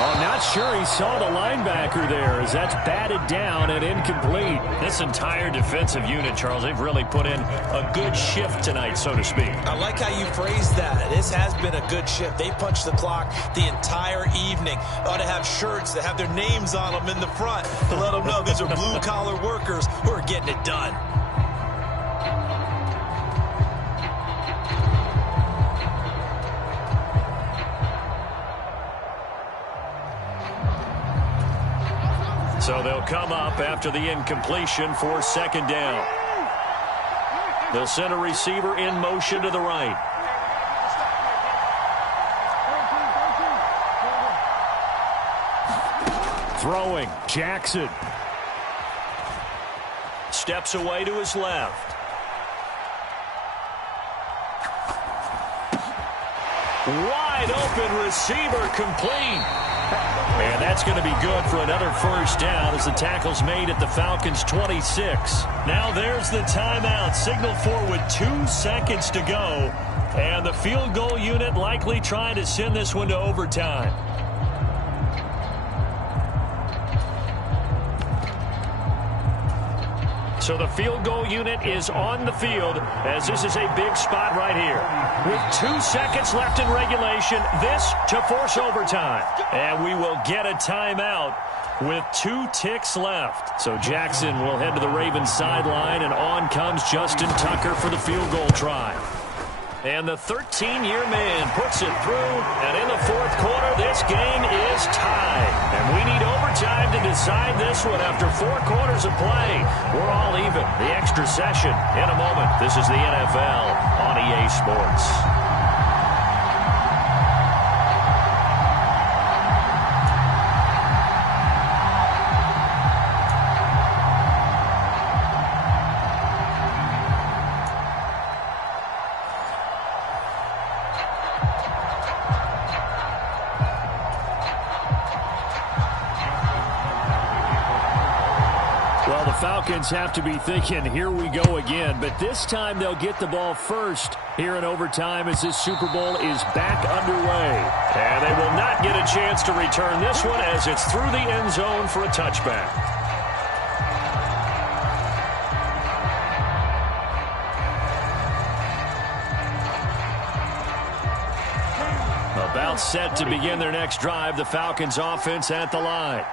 Oh, not sure he saw the linebacker there as that's batted down and incomplete. This entire defensive unit, Charles, they've really put in a good shift tonight, so to speak. I like how you phrased that. This has been a good shift. They punched the clock the entire evening. Ought to have shirts that have their names on them in the front to let them know these are blue-collar workers who are getting it done. So they'll come up after the incompletion for second down. They'll send a receiver in motion to the right. Throwing, Jackson. Steps away to his left. Wide open receiver complete. And that's going to be good for another first down as the tackle's made at the Falcons' 26. Now there's the timeout. Signal for with 2 seconds to go. And the field goal unit likely trying to send this one to overtime. So the field goal unit is on the field as this is a big spot right here. With 2 seconds left in regulation, this to force overtime. And we will get a timeout with 2 ticks left. So Jackson will head to the Ravens sideline, and on comes Justin Tucker for the field goal try. And the 13-year man puts it through, and in the fourth quarter, this game is tied. And we need overtime to decide this one after 4 quarters of play. We're all even. The extra session in a moment. This is the NFL on EA Sports. Falcons have to be thinking, here we go again. But this time they'll get the ball first here in overtime as this Super Bowl is back underway. And they will not get a chance to return this one as it's through the end zone for a touchback. About set to begin their next drive, the Falcons offense at the line.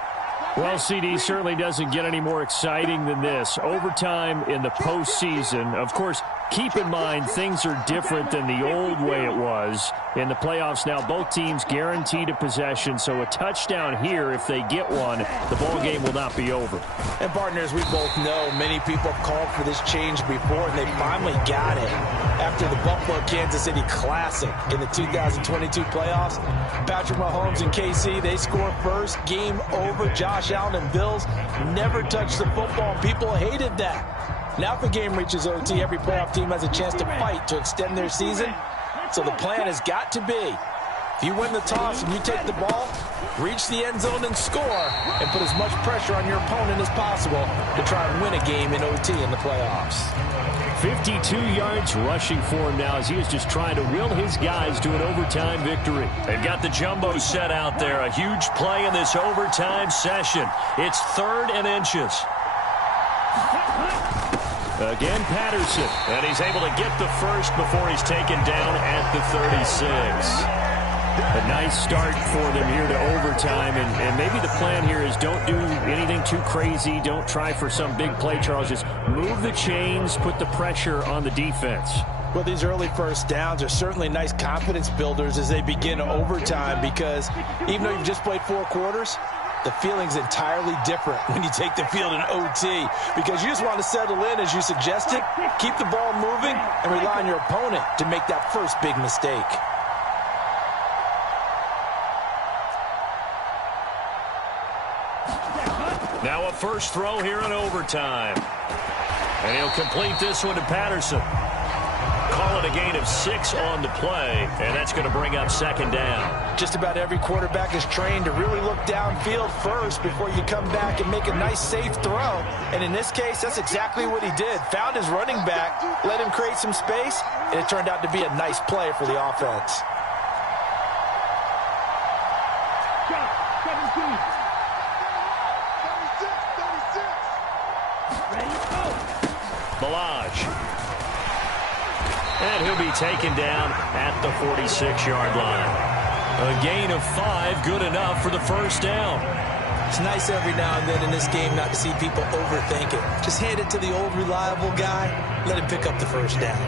Well, CD certainly doesn't get any more exciting than this. Overtime in the postseason. Of course, keep in mind things are different than the old way it was. In the playoffs now, both teams guaranteed a possession, so a touchdown here, if they get one, the ball game will not be over. And partners, we both know many people have called for this change before, and they finally got it. After the Buffalo-Kansas City Classic in the 2022 playoffs, Patrick Mahomes and KC, they score first. Game over. Josh Allen and Bills never touched the football. People hated that. Now if the game reaches OT, every playoff team has a chance to fight to extend their season. So the plan has got to be, if you win the toss and you take the ball, reach the end zone and score, and put as much pressure on your opponent as possible to try and win a game in OT in the playoffs. 52 yards rushing for him now as he is just trying to will his guys to an overtime victory. They've got the jumbo set out there. A huge play in this overtime session. It's 3rd and inches. Again, Patterson. And he's able to get the first before he's taken down at the 36. A nice start for them here to overtime, and maybe the plan here is don't do anything too crazy. Don't try for some big play, Charles. Just move the chains, put the pressure on the defense. Well, these early first downs are certainly nice confidence builders as they begin overtime, because even though you've just played 4 quarters, the feeling's entirely different when you take the field in OT, because you just want to settle in, as you suggested, keep the ball moving, and rely on your opponent to make that first big mistake. Now a first throw here in overtime. And he'll complete this one to Patterson. Call it a gain of 6 on the play, and that's going to bring up second down. Just about every quarterback is trained to really look downfield first before you come back and make a nice, safe throw. And in this case, that's exactly what he did. Found his running back, let him create some space, and it turned out to be a nice play for the offense. Shot, 17. 36. Ready, go. Balaj. And he'll be taken down at the 46-yard line. A gain of 5, good enough for the first down. It's nice every now and then in this game not to see people overthink it. Just hand it to the old reliable guy, let him pick up the first down.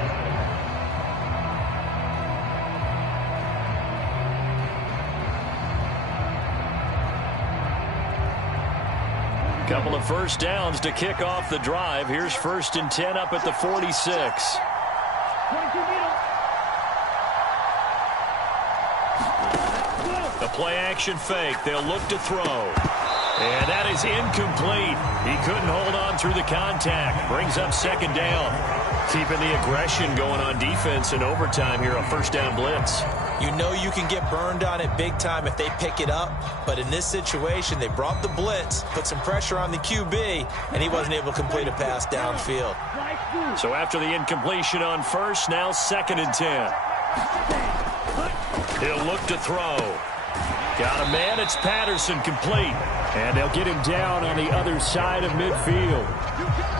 Couple of first downs to kick off the drive. Here's 1st and 10 up at the 46. The play-action fake. They'll look to throw. And that is incomplete. He couldn't hold on through the contact. Brings up second down. Keeping the aggression going on defense in overtime here, a first down blitz. You know you can get burned on it big time if they pick it up. But in this situation, they brought the blitz, put some pressure on the QB, and he wasn't able to complete a pass downfield. So after the incompletion on first, now 2nd and 10. He'll look to throw. Got a man. It's Patterson, complete. And they'll get him down on the other side of midfield.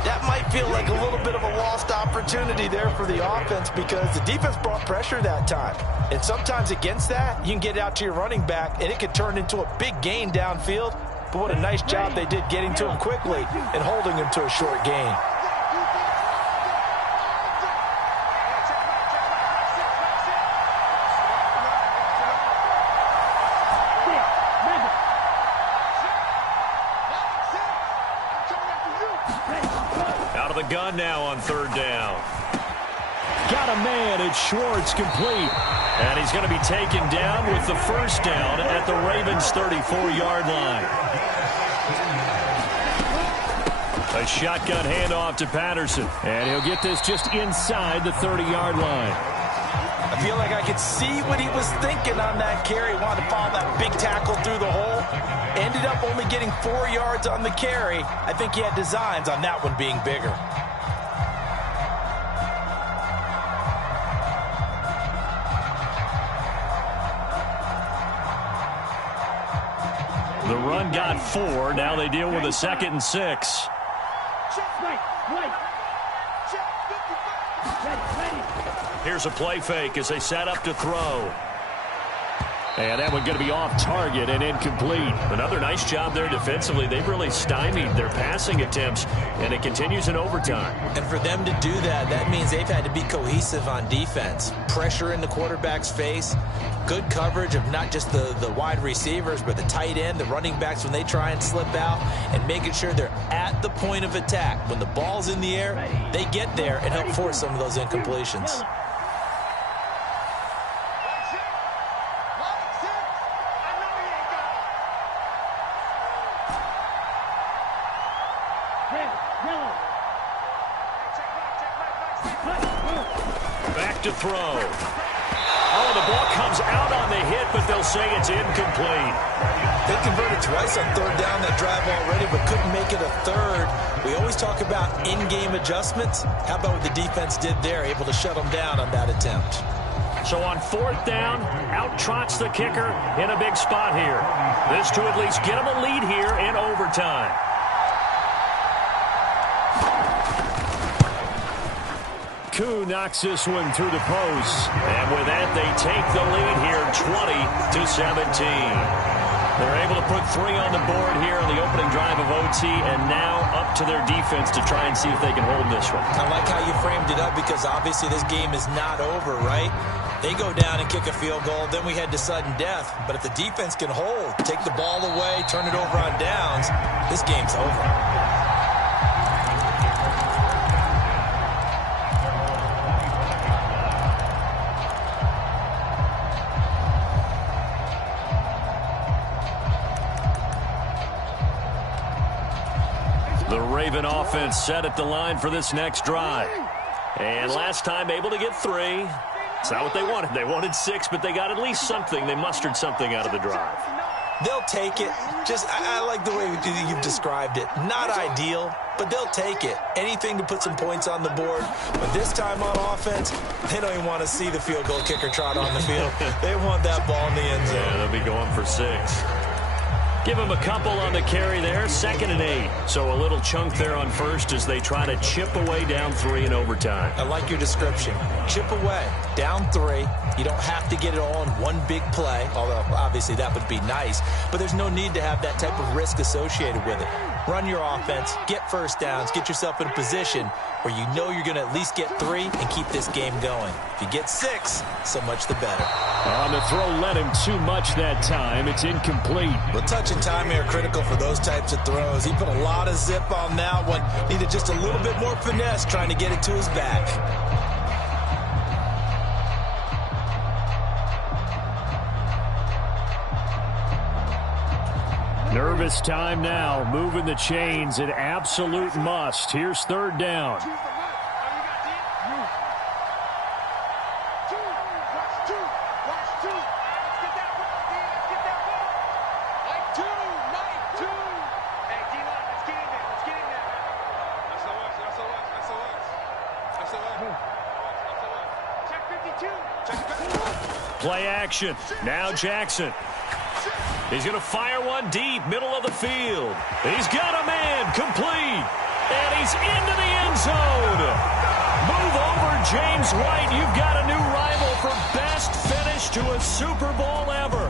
That might feel like a little bit of a lost opportunity there for the offense because the defense brought pressure that time. And sometimes against that, you can get out to your running back, and it could turn into a big gain downfield. But what a nice job they did getting to him quickly and holding him to a short gain. Out of the gun now on 3rd down. Got a man. It's Schwartz, complete. And he's going to be taken down with the first down at the Ravens' 34-yard line. A shotgun handoff to Patterson. And he'll get this just inside the 30-yard line. I feel like I could see what he was thinking on that carry. Wanted to follow that big tackle through the hole. Ended up only getting 4 yards on the carry. I think he had designs on that one being bigger. The run got 4. Now they deal with a 2nd and 6. Here's a play fake as they set up to throw. And that one going to be off target and incomplete. Another nice job there defensively. They've really stymied their passing attempts, and it continues in overtime. And for them to do that, that means they've had to be cohesive on defense. Pressure in the quarterback's face. Good coverage of not just the wide receivers, but the tight end, the running backs when they try and slip out, and making sure they're at the point of attack. When the ball's in the air, they get there and help force some of those incompletions. Back to throw. Oh, the ball comes out on the hit, but they'll say it's incomplete. They converted twice on 3rd down that drive already, but couldn't make it a 3rd. We always talk about in-game adjustments. How about what the defense did there, able to shut them down on that attempt? So on 4th down, out trots the kicker in a big spot here. This to at least get them a lead here in overtime. Koo knocks this one through the post. And with that, they take the lead here 20-17. They're able to put 3 on the board here on the opening drive of OT, and now up to their defense to try and see if they can hold this one. I like how you framed it up because obviously this game is not over, right? They go down and kick a field goal, then we head to sudden death. But if the defense can hold, take the ball away, turn it over on downs, this game's over. The Raven offense set at the line for this next drive. And last time able to get 3. It's not what they wanted. They wanted 6, but they got at least something. They mustered something out of the drive. They'll take it. I like the way you've described it. Not ideal, but they'll take it. Anything to put some points on the board. But this time on offense, they don't even want to see the field goal kicker trot on the field. They want that ball in the end zone. Yeah, they'll be going for 6. Give him a couple on the carry there. 2nd and 8. So a little chunk there on first as they try to chip away down 3 in overtime. I like your description. Chip away. Down 3. You don't have to get it all in one big play, although obviously that would be nice. But there's no need to have that type of risk associated with it. Run your offense, get first downs, get yourself in a position where you know you're going to at least get 3 and keep this game going. If you get 6, so much the better. On the throw, led him too much that time. It's incomplete. Well, touch and timing are critical for those types of throws. He put a lot of zip on that one. Needed just a little bit more finesse trying to get it to his back. Nervous time now. Moving the chains. An absolute must. Here's 3rd down. Play action. Now Jackson. He's going to fire one deep, middle of the field. He's got a man, complete. And he's into the end zone. Move over, James White. You've got a new rival for best finish to a Super Bowl ever.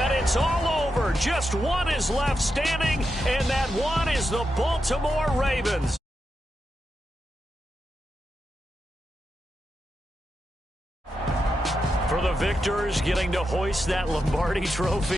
And it's all over. Just one is left standing, and that one is the Baltimore Ravens. For the victors, getting to hoist that Lombardi trophy.